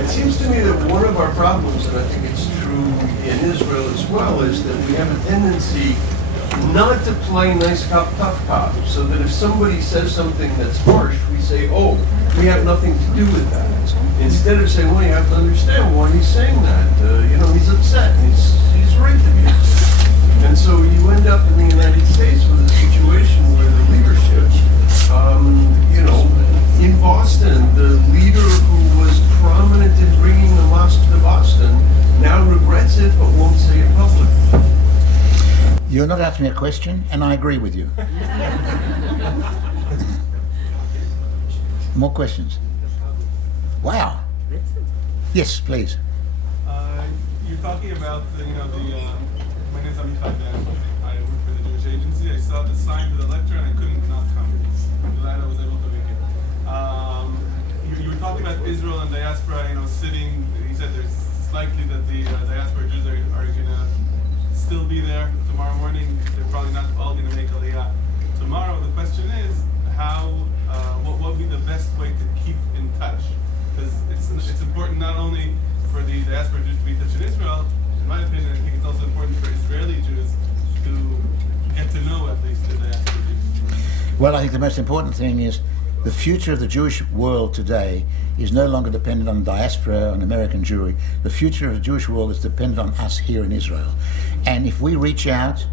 It seems to me that one of our problems, and I think it's true in Israel as well, is that we have a tendency not to play nice cop, tough cop, so that if somebody says something that's harsh, we say, oh, we have nothing to do with that. Instead of saying, well, you have to understand why he's saying that. He's upset. He's right to be upset. And so you end up in the United States with a situation where the leadership, in Boston, the leader who was prominent in bringing the mosque to Boston now regrets it but won't say it publicly. You're not asking me a question, and I agree with you. More questions? Wow. Yes, please. You're talking about my name's Amichai Ben. I work for the Jewish Agency. I saw the sign for the lecture and I couldn't not come. I'm glad I was able to make it. You were talking about Israel and diaspora, sitting. He said it's likely that the diaspora Jews are going to still be there tomorrow morning. They're probably not all going to make Aliyah tomorrow. The question is, what would be the best way to keep in touch? Because it's important not only for the diaspora Jews to be in touch in Israel. In my opinion, I think it's also important for Israeli Jews to get to know at least the diaspora Jews. Well, I think the most important thing is the future of the Jewish world today is no longer dependent on diaspora, on American Jewry. The future of the Jewish world is dependent on us here in Israel. And if we reach out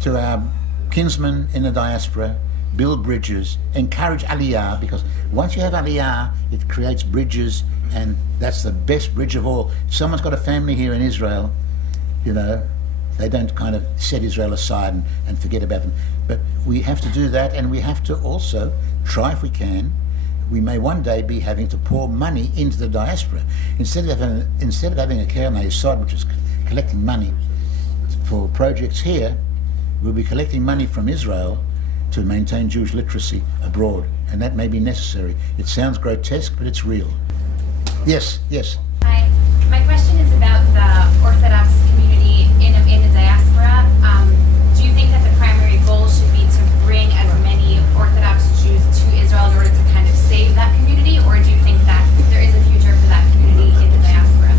to our kinsmen in the diaspora, build bridges, encourage Aliyah, because once you have Aliyah, it creates bridges, and that's the best bridge of all. If someone's got a family here in Israel, they don't kind of set Israel aside and forget about them. But we have to do that, and we have to also try, if we can. We may one day be having to pour money into the diaspora. Instead of having a Keren Yesod, which is collecting money for projects here, we'll be collecting money from Israel to maintain Jewish literacy abroad, and that may be necessary. It sounds grotesque, but it's real. Yes. Hi. My question is about the Orthodox community in the diaspora. Do you think that the primary goal should be to bring as many Orthodox Jews to Israel in order to kind of save that community, or do you think that there is a future for that community in the diaspora?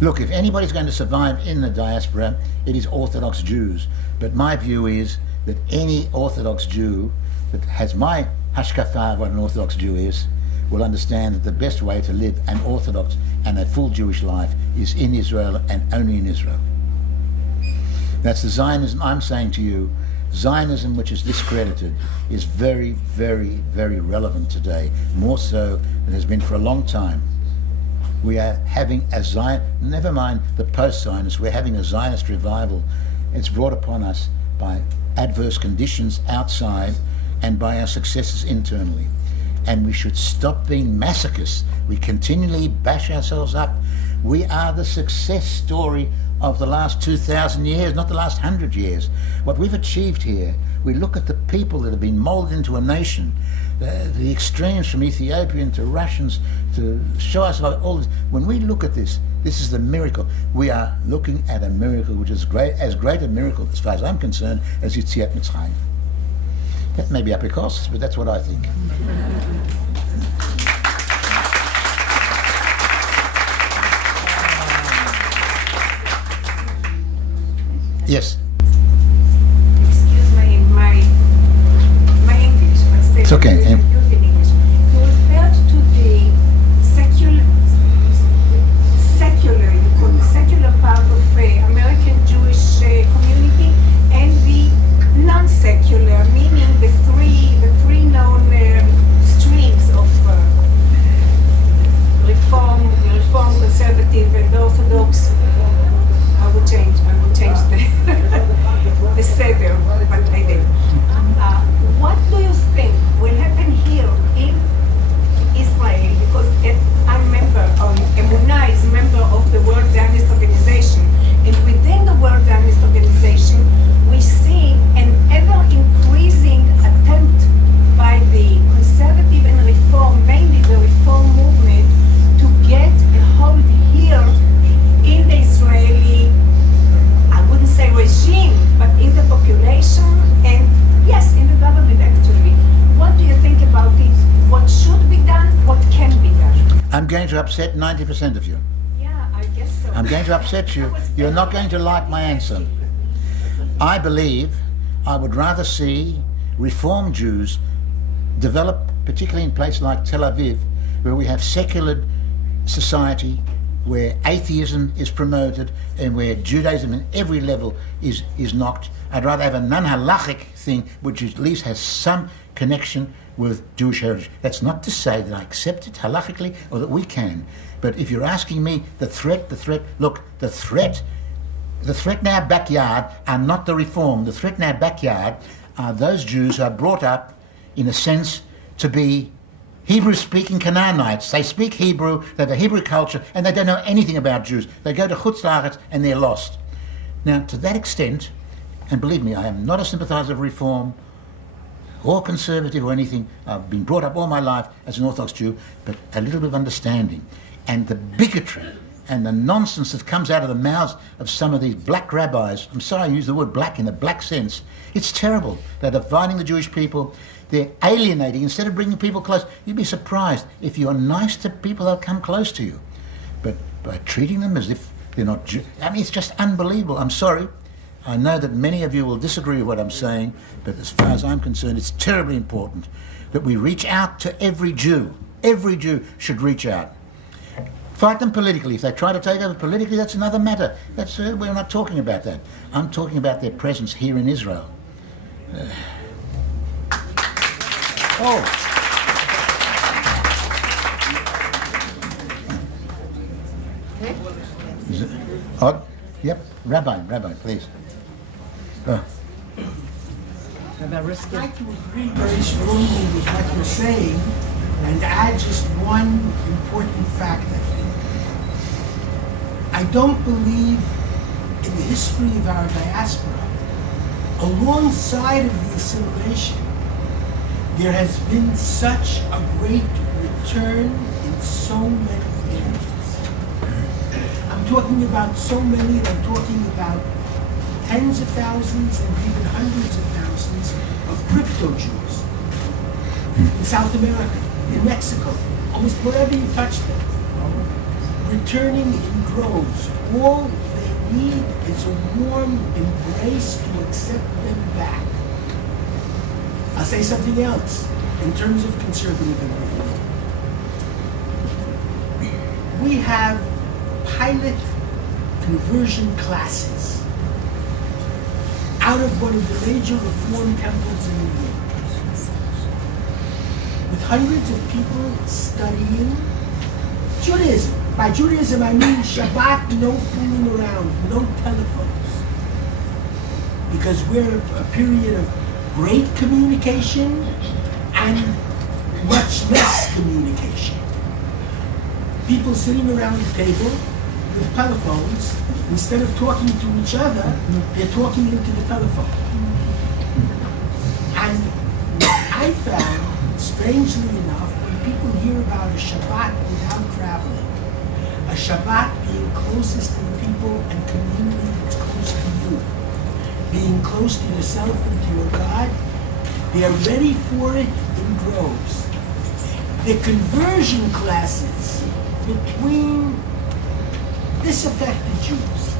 Look, if anybody's going to survive in the diaspora, it is Orthodox Jews. But my view is that any Orthodox Jew that has my hashkafa of what an Orthodox Jew is will understand that the best way to live an Orthodox and a full Jewish life is in Israel and only in Israel. That's the Zionism. I'm saying to you, Zionism, which is discredited, is very, very, very relevant today, more so than it has been for a long time. We are having a never mind the post-Zionists, we're having a Zionist revival. It's brought upon us by adverse conditions outside and by our successes internally. And we should stop being masochists. We continually bash ourselves up. We are the success story of the last 2,000 years, not the last 100 years. What we've achieved here, we look at the people that have been molded into a nation, the extremes from Ethiopian to Russians to show us all this. When we look at this, this is the miracle. We are looking at a miracle which is as great a miracle, as far as I'm concerned, as Yetziat Mitzrayim. That may be apicos, but that's what I think. Yes. Excuse my English, but stay. It's okay. In English. You referred to the secular part of American Jewish community and the non-secular, meaning the three known streams of reform, conservative, and orthodox. I would change the seder, but I didn't. What do you think will happen here I'm going to upset 90% of you. Yeah, I guess so. I'm going to upset you. You're not going to like my answer. I believe I would rather see Reform Jews develop, particularly in places like Tel Aviv, where we have secular society, where atheism is promoted, and where Judaism in every level is knocked. I'd rather have a non-halachic thing, which at least has some connection with Jewish heritage. That's not to say that I accept it halachically or that we can. But if you're asking me the threat, look, the threat in our backyard are not the Reform. The threat in our backyard are those Jews who are brought up, in a sense, to be Hebrew-speaking Canaanites. They speak Hebrew, they have a Hebrew culture, and they don't know anything about Jews. They go to Chutz La'aretz and they're lost. Now, to that extent, and believe me, I am not a sympathizer of Reform or conservative or anything. I've been brought up all my life as an Orthodox Jew, but a little bit of understanding. And the bigotry and the nonsense that comes out of the mouths of some of these black rabbis, I'm sorry I use the word black in the black sense, it's terrible. They're dividing the Jewish people. They're alienating instead of bringing people close. You'd be surprised. If you're nice to people, they'll come close to you. But by treating them as if they're not Jews, I mean, it's just unbelievable. I'm sorry. I know that many of you will disagree with what I'm saying, but as far as I'm concerned, it's terribly important that we reach out to every Jew. Every Jew should reach out. Fight them politically. If they try to take over politically, that's another matter. We're not talking about that. I'm talking about their presence here in Israel. Is it odd? Yep. Rabbi, please. I'd like to agree very strongly with what you're saying and add just one important fact, I think. I don't believe in the history of our diaspora, alongside of the assimilation, there has been such a great return in so many areas. I'm talking about so many, and I'm talking about tens of thousands and even hundreds of thousands of crypto Jews in South America, in Mexico, almost wherever you touch them, returning in droves. All they need is a warm embrace to accept them back. I'll say something else in terms of conservative and reform. We have pilot conversion classes out of one of the major reform temples in the world, with hundreds of people studying Judaism. By Judaism, I mean Shabbat, no fooling around, no telephones. Because we're a period of great communication and much less communication. People sitting around the table with telephones, instead of talking to each other, they're talking into the telephone. And I found, strangely enough, when people hear about a Shabbat without traveling, a Shabbat being closest to the people and community that's close to you, being close to yourself and to your God, they are ready for it in droves. The conversion classes between disaffected Jews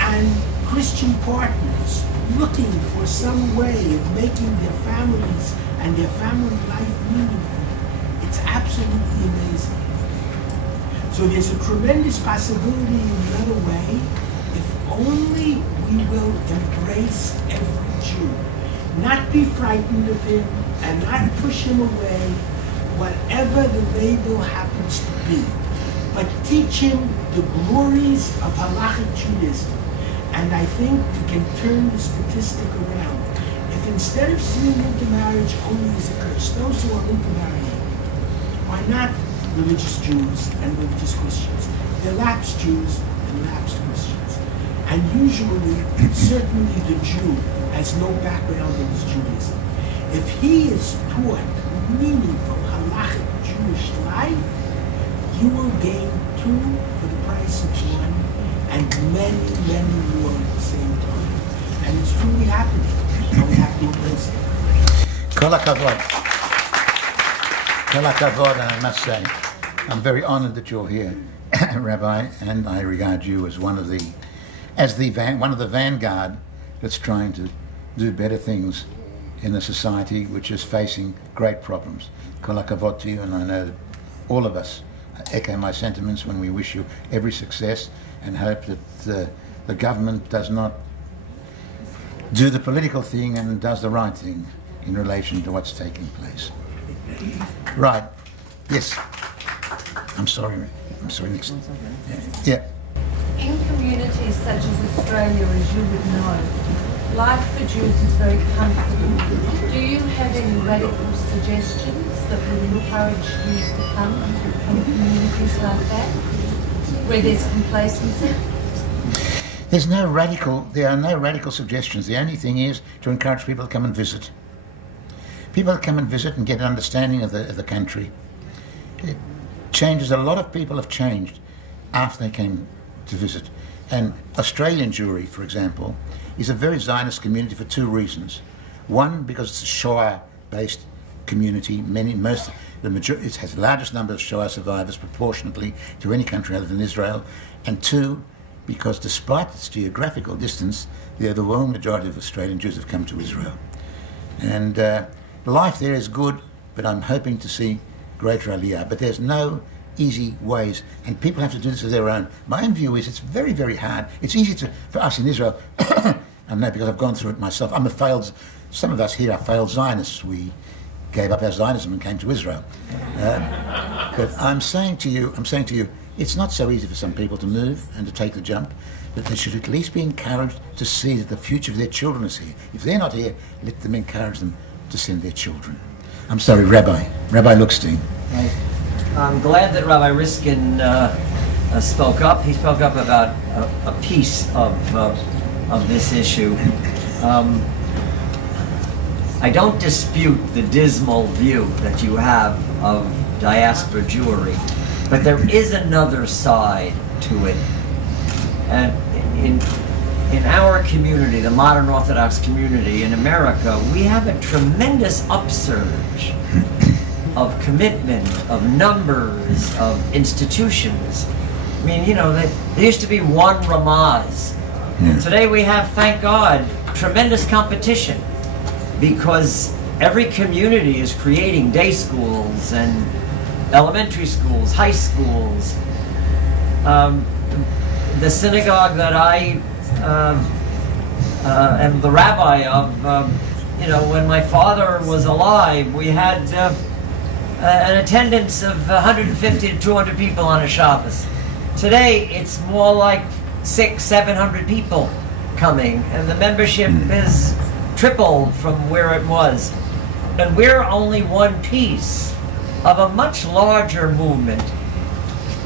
and Christian partners looking for some way of making their families and their family life meaningful, it's absolutely amazing. So there's a tremendous possibility in another way, if only we will embrace every Jew, not be frightened of him and not push him away, whatever the label happens to be, but teach him the glories of halachic Judaism. And I think we can turn the statistic around. If instead of seeing intermarriage only as a curse, those who are intermarrying, why not religious Jews and religious Christians? They're lapsed Jews and lapsed Christians. And usually, certainly the Jew has no background in his Judaism. If he is taught meaningful halachic Jewish life, you will gain two for the price of one, and many, many more at the same time. And it's truly happening, and we have to embrace it. Kol hakavod, I must say. I'm very honored that you're here, Rabbi, and I regard you as one of the vanguard that's trying to do better things in a society which is facing great problems. Kol hakavod to you, and I know that all of us echo my sentiments when we wish you every success and hope that the government does not do the political thing and does the right thing in relation to what's taking place. Right. Yes. I'm sorry, Nixon. Yeah. In communities such as Australia, as you would know, life for Jews is very comfortable. Do you have any radical suggestions that would encourage Jews to come from communities like that, where there's complacency? There are no radical suggestions. The only thing is to encourage people to come and visit. People come and visit and get an understanding of the country. It changes. A lot of people have changed after they came to visit. And Australian Jewry, for example, is a very Zionist community for two reasons. One, because it's a Shoah-based community. It has the largest number of Shoah survivors proportionately to any country other than Israel. And two, because despite its geographical distance, the overwhelming majority of Australian Jews have come to Israel. And life there is good, but I'm hoping to see greater aliyah. But there's no easy ways, and people have to do this of their own. My own view is it's very, very hard. It's easy for us in Israel, I know because I've gone through it myself. Some of us here are failed Zionists. We gave up our Zionism and came to Israel. But I'm saying to you, it's not so easy for some people to move and to take the jump, but they should at least be encouraged to see that the future of their children is here. If they're not here, let them encourage them to send their children. I'm sorry, Rabbi Lookstein. Right. I'm glad that Rabbi Riskin spoke up. He spoke up about a piece of this issue. I don't dispute the dismal view that you have of diaspora Jewry, but there is another side to it. And in our community, the modern Orthodox community in America, we have a tremendous upsurge of commitment, of numbers, of institutions. I mean, there used to be one Ramaz. Today we have, thank God, tremendous competition, because every community is creating day schools and elementary schools, high schools. The synagogue that I am the rabbi of, when my father was alive, we had an attendance of 150 to 200 people on a Shabbos. Today, it's more like 600-700 people coming, and the membership has tripled from where it was. And we're only one piece of a much larger movement.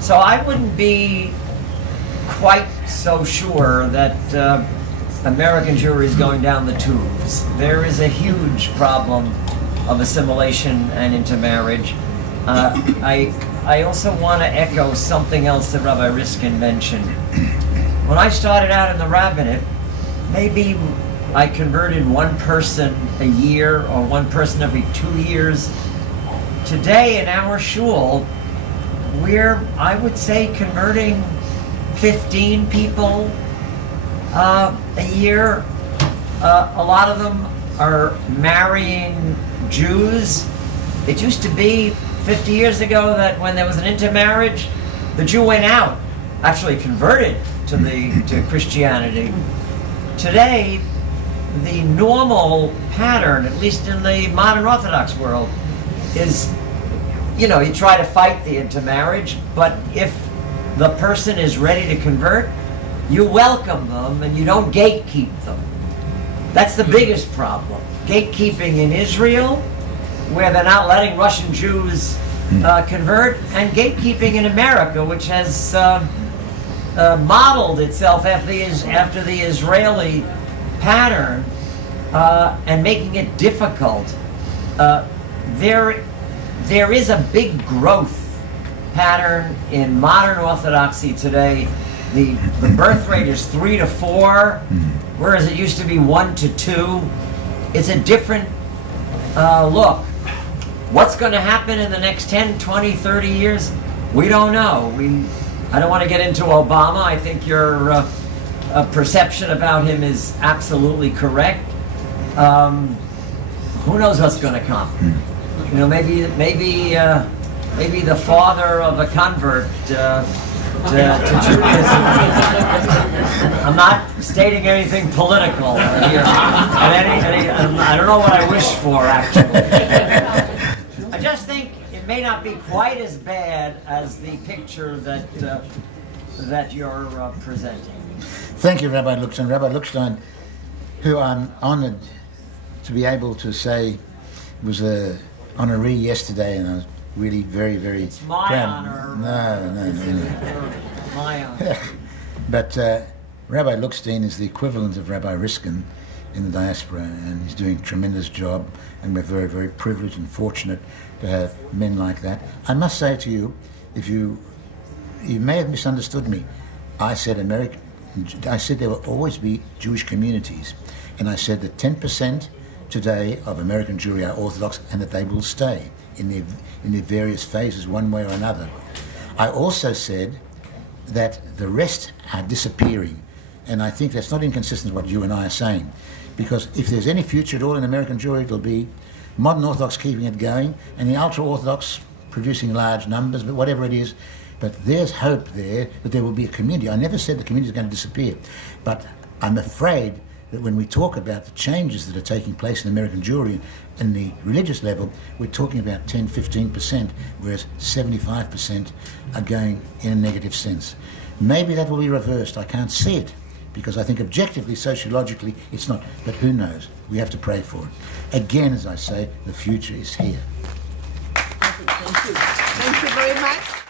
So I wouldn't be quite so sure that American Jewry is going down the tubes. There is a huge problem of assimilation and intermarriage. I also want to echo something else that Rabbi Riskin mentioned. When I started out in the rabbinate, maybe I converted one person a year or one person every 2 years. Today in our shul, we're, I would say, converting 15 people a year. A lot of them are marrying Jews. It used to be 50 years ago that when there was an intermarriage, the Jew went out, actually converted to Christianity. Today, the normal pattern, at least in the modern Orthodox world, is, you try to fight the intermarriage, but if the person is ready to convert, you welcome them and you don't gatekeep them. That's the biggest problem. Gatekeeping in Israel, where they're not letting Russian Jews convert, and gatekeeping in America, which has modeled itself after the Israeli pattern, and making it difficult. There is a big growth pattern in modern Orthodoxy today. The birth rate is 3 to 4, whereas it used to be 1 to 2. It's a different look. What's going to happen in the next 10, 20, 30 years? We don't know. I don't want to get into Obama. I think your perception about him is absolutely correct. Who knows what's going to come? You know, maybe the father of a convert to Judaism. I'm not stating anything political here. I don't know what I wish for, actually. I just think it may not be quite as bad as the picture that you're presenting. Thank you, Rabbi Luckstein. Rabbi Luckstein, who I'm honored to be able to say was a honoree yesterday, and I was really very, very It's my proud. honor. No. My honor. But Rabbi Luckstein is the equivalent of Rabbi Riskin in the diaspora, and he's doing a tremendous job, and we're very, very privileged and fortunate to have men like that. I must say to you, if you may have misunderstood me. I said there will always be Jewish communities, and I said that 10% today of American Jewry are Orthodox, and that they will stay in their various phases one way or another. I also said that the rest are disappearing, and I think that's not inconsistent with what you and I are saying, because if there's any future at all in American Jewry, it'll be modern Orthodox keeping it going and the ultra-Orthodox producing large numbers, but whatever it is. But there's hope there that there will be a community. I never said the community is going to disappear, but I'm afraid that when we talk about the changes that are taking place in American Jewry and the religious level, we're talking about 10-15%, whereas 75% are going in a negative sense. Maybe that will be reversed. I can't see it, because I think objectively, sociologically, it's not. But who knows? We have to pray for it. Again, as I say, the future is here. Thank you. Thank you very much.